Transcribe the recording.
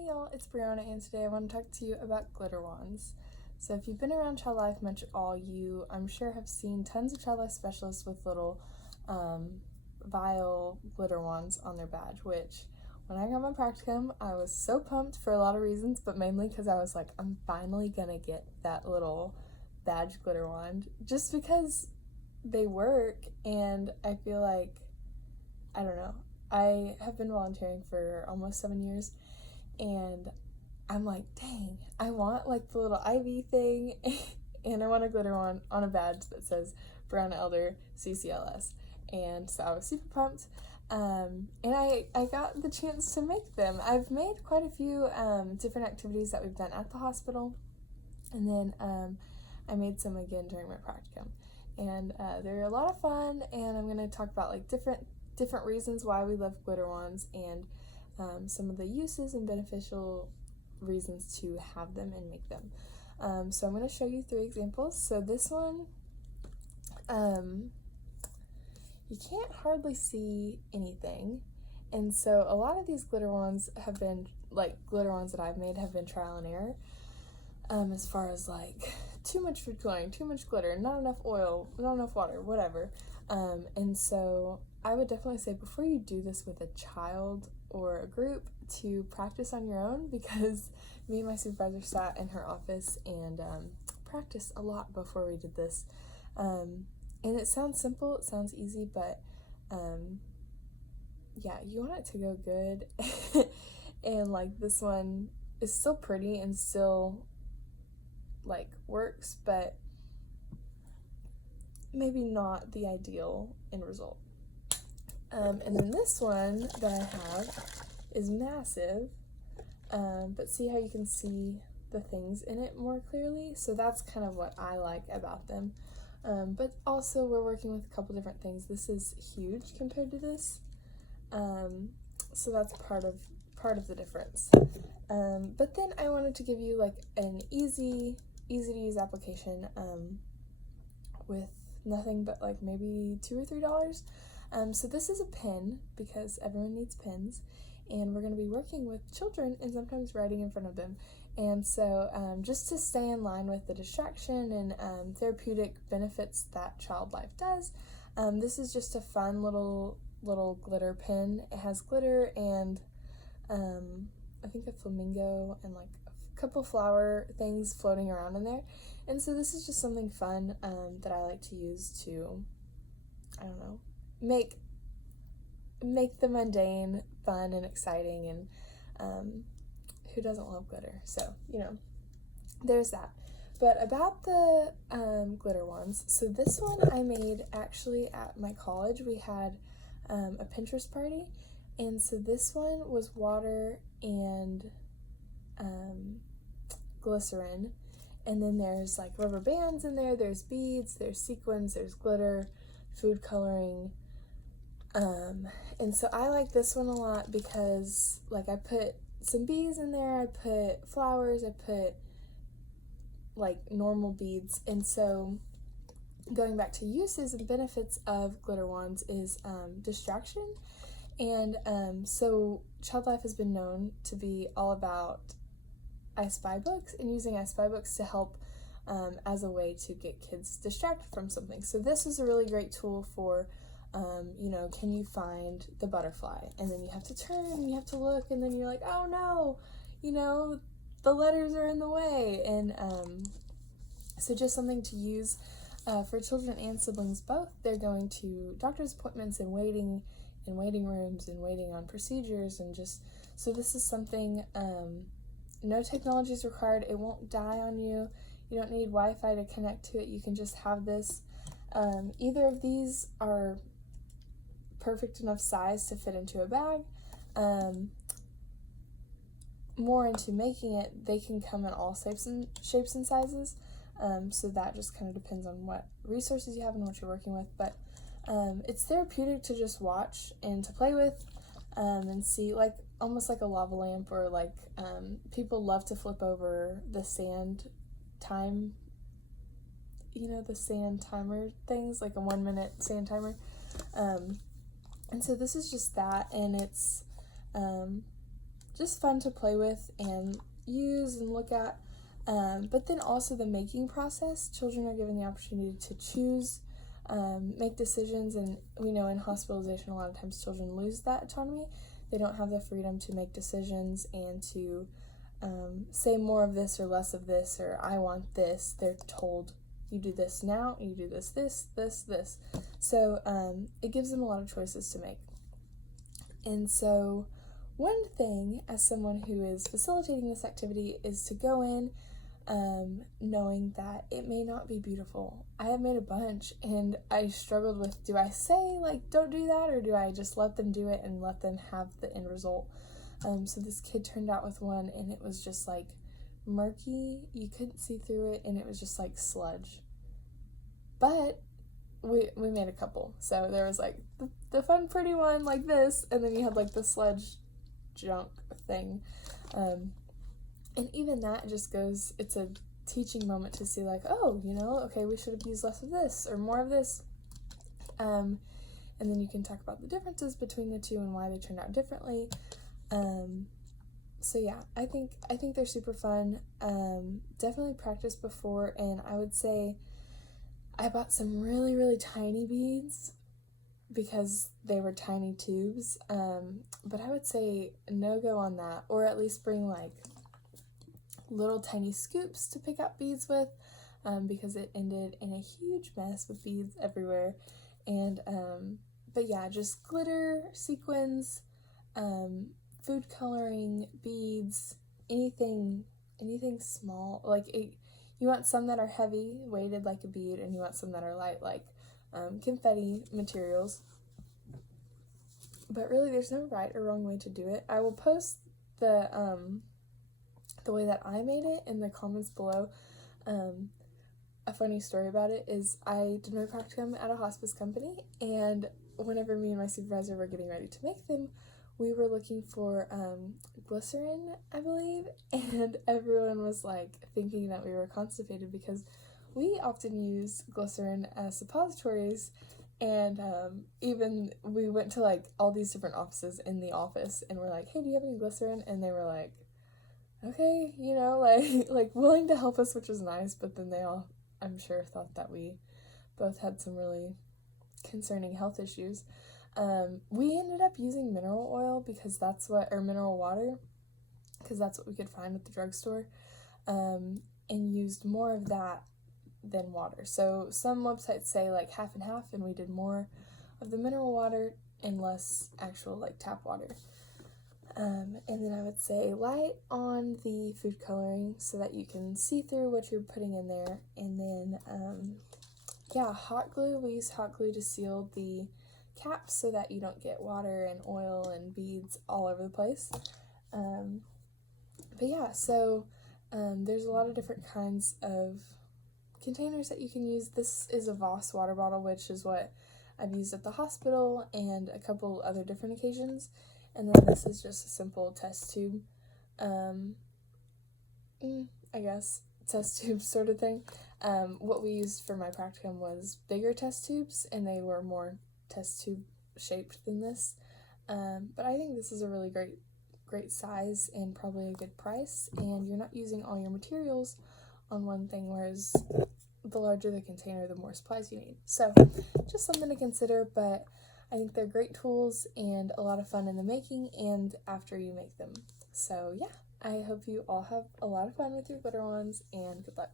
Hey y'all, it's Brianna, and today I want to talk to you about glitter wands. So if you've been around Child Life much at all, you, I'm sure, have seen tons of Child Life specialists with little vial glitter wands on their badge, which when I got my practicum, I was so pumped for a lot of reasons, but mainly because I was like, I'm finally gonna get that little badge glitter wand, just because they work, and I feel like, I don't know, I have been volunteering for almost 7 years, and I'm like, dang, I want like the little IV thing and I want a glitter one on a badge that says Brown Elder CCLS. And so I was super pumped. And I got the chance to make them. I've made quite a few different activities that we've done at the hospital. And then I made some again during my practicum. And they're a lot of fun, and I'm going to talk about like different reasons why we love glitter wands, and some of the uses and beneficial reasons to have them and make them. So I'm going to show you 3 examples. So this one, you can't hardly see anything, and so a lot of these glitter wands have been, like glitter wands that I've made have been trial and error, as far as like too much food coloring, too much glitter, not enough oil, not enough water, whatever. And so I would definitely say before you do this with a child or a group, to practice on your own, because me and my supervisor sat in her office and practiced a lot before we did this. And it sounds simple, it sounds easy, but yeah, you want it to go good. And like this one is still pretty and still like works, but maybe not the ideal end result. And then this one that I have is massive, but see how you can see the things in it more clearly? So that's kind of what I like about them. But also we're working with a couple different things. This is huge compared to this, so that's part of the difference. But then I wanted to give you like an easy to use application with nothing but like maybe $2 or $3. So this is a pen, because everyone needs pens, and we're going to be working with children and sometimes writing in front of them. And so just to stay in line with the distraction and therapeutic benefits that Child Life does, this is just a fun little glitter pen. It has glitter and I think a flamingo and like a couple flower things floating around in there. And so this is just something fun that I like to use to, I don't know, make the mundane fun and exciting, and who doesn't love glitter? So, there's that. But about the glitter ones, so this one I made actually at my college. We had a Pinterest party, and so this one was water and glycerin, and then there's like rubber bands in there, there's beads, there's sequins, there's glitter, food coloring, and so I like this one a lot because like I put some bees in there, I put flowers, I put like normal beads. And so going back to uses and benefits of glitter wands is distraction. And so Child Life has been known to be all about I Spy books and using I Spy books to help as a way to get kids distracted from something. So this is a really great tool for can you find the butterfly? And then you have to turn and you have to look, and then you're like, oh no, the letters are in the way. And so just something to use for children and siblings both. They're going to doctor's appointments and waiting in waiting rooms and waiting on procedures, and just so this is something, no technology is required. It won't die on you. You don't need Wi-Fi to connect to it. You can just have this. Either of these are perfect enough size to fit into a bag. More into making it, they can come in all shapes and sizes. So that just kind of depends on what resources you have and what you're working with. But it's therapeutic to just watch and to play with, and see, like almost like a lava lamp, or like people love to flip over the sand time, the sand timer things, like a 1 minute sand timer. And so this is just that, and it's just fun to play with and use and look at. But then also the making process. Children are given the opportunity to choose, make decisions, and we know in hospitalization a lot of times children lose that autonomy. They don't have the freedom to make decisions and to say more of this or less of this, or I want this. They're told, you do this now, you do this. So it gives them a lot of choices to make. And so one thing, as someone who is facilitating this activity, is to go in knowing that it may not be beautiful. I have made a bunch, and I struggled with, do I say, like, don't do that, or do I just let them do it and let them have the end result? So this kid turned out with one, and it was just, like, murky. You couldn't see through it, and it was just, like, sludge. But we made a couple. So there was, like, the fun, pretty one, like this, and then you had, like, the sludge junk thing. And even that just goes, it's a teaching moment to see, like, oh, okay, we should have used less of this or more of this. And then you can talk about the differences between the two and why they turned out differently. So yeah, I think they're super fun. Definitely practice before, and I would say I bought some really, really tiny beads because they were tiny tubes. But I would say no-go on that, or at least bring, like, little tiny scoops to pick up beads with, because it ended in a huge mess with beads everywhere. And but yeah, just glitter, sequins, food coloring, beads, anything small. Like, you want some that are heavy weighted like a bead, and you want some that are light like confetti materials. But really, there's no right or wrong way to do it. I will post the way that I made it in the comments below. A funny story about it is I did my practicum at a hospice company, and whenever me and my supervisor were getting ready to make them, we were looking for glycerin, I believe, and everyone was, like, thinking that we were constipated because we often use glycerin as suppositories. And even we went to, like, all these different offices in the office, and we're like, hey, do you have any glycerin? And they were like, okay, like willing to help us, which was nice. But then they all, I'm sure, thought that we both had some really concerning health issues. We ended up using mineral oil or mineral water, because that's what we could find at the drugstore, and used more of that than water. So some websites say, like, half and half, and we did more of the mineral water and less actual, like, tap water. And then I would say light on the food coloring so that you can see through what you're putting in there. And then, hot glue. We use hot glue to seal the caps so that you don't get water and oil and beads all over the place. There's a lot of different kinds of containers that you can use. This is a Voss water bottle, which is what I've used at the hospital and a couple other different occasions. And then this is just a simple test tube, test tube sort of thing. What we used for my practicum was bigger test tubes, and they were more test tube shaped than this. But I think this is a really great size and probably a good price, and you're not using all your materials on one thing, whereas the larger the container, the more supplies you need. So just something to consider, but I think they're great tools and a lot of fun in the making and after you make them. So yeah, I hope you all have a lot of fun with your glitter ones, and good luck.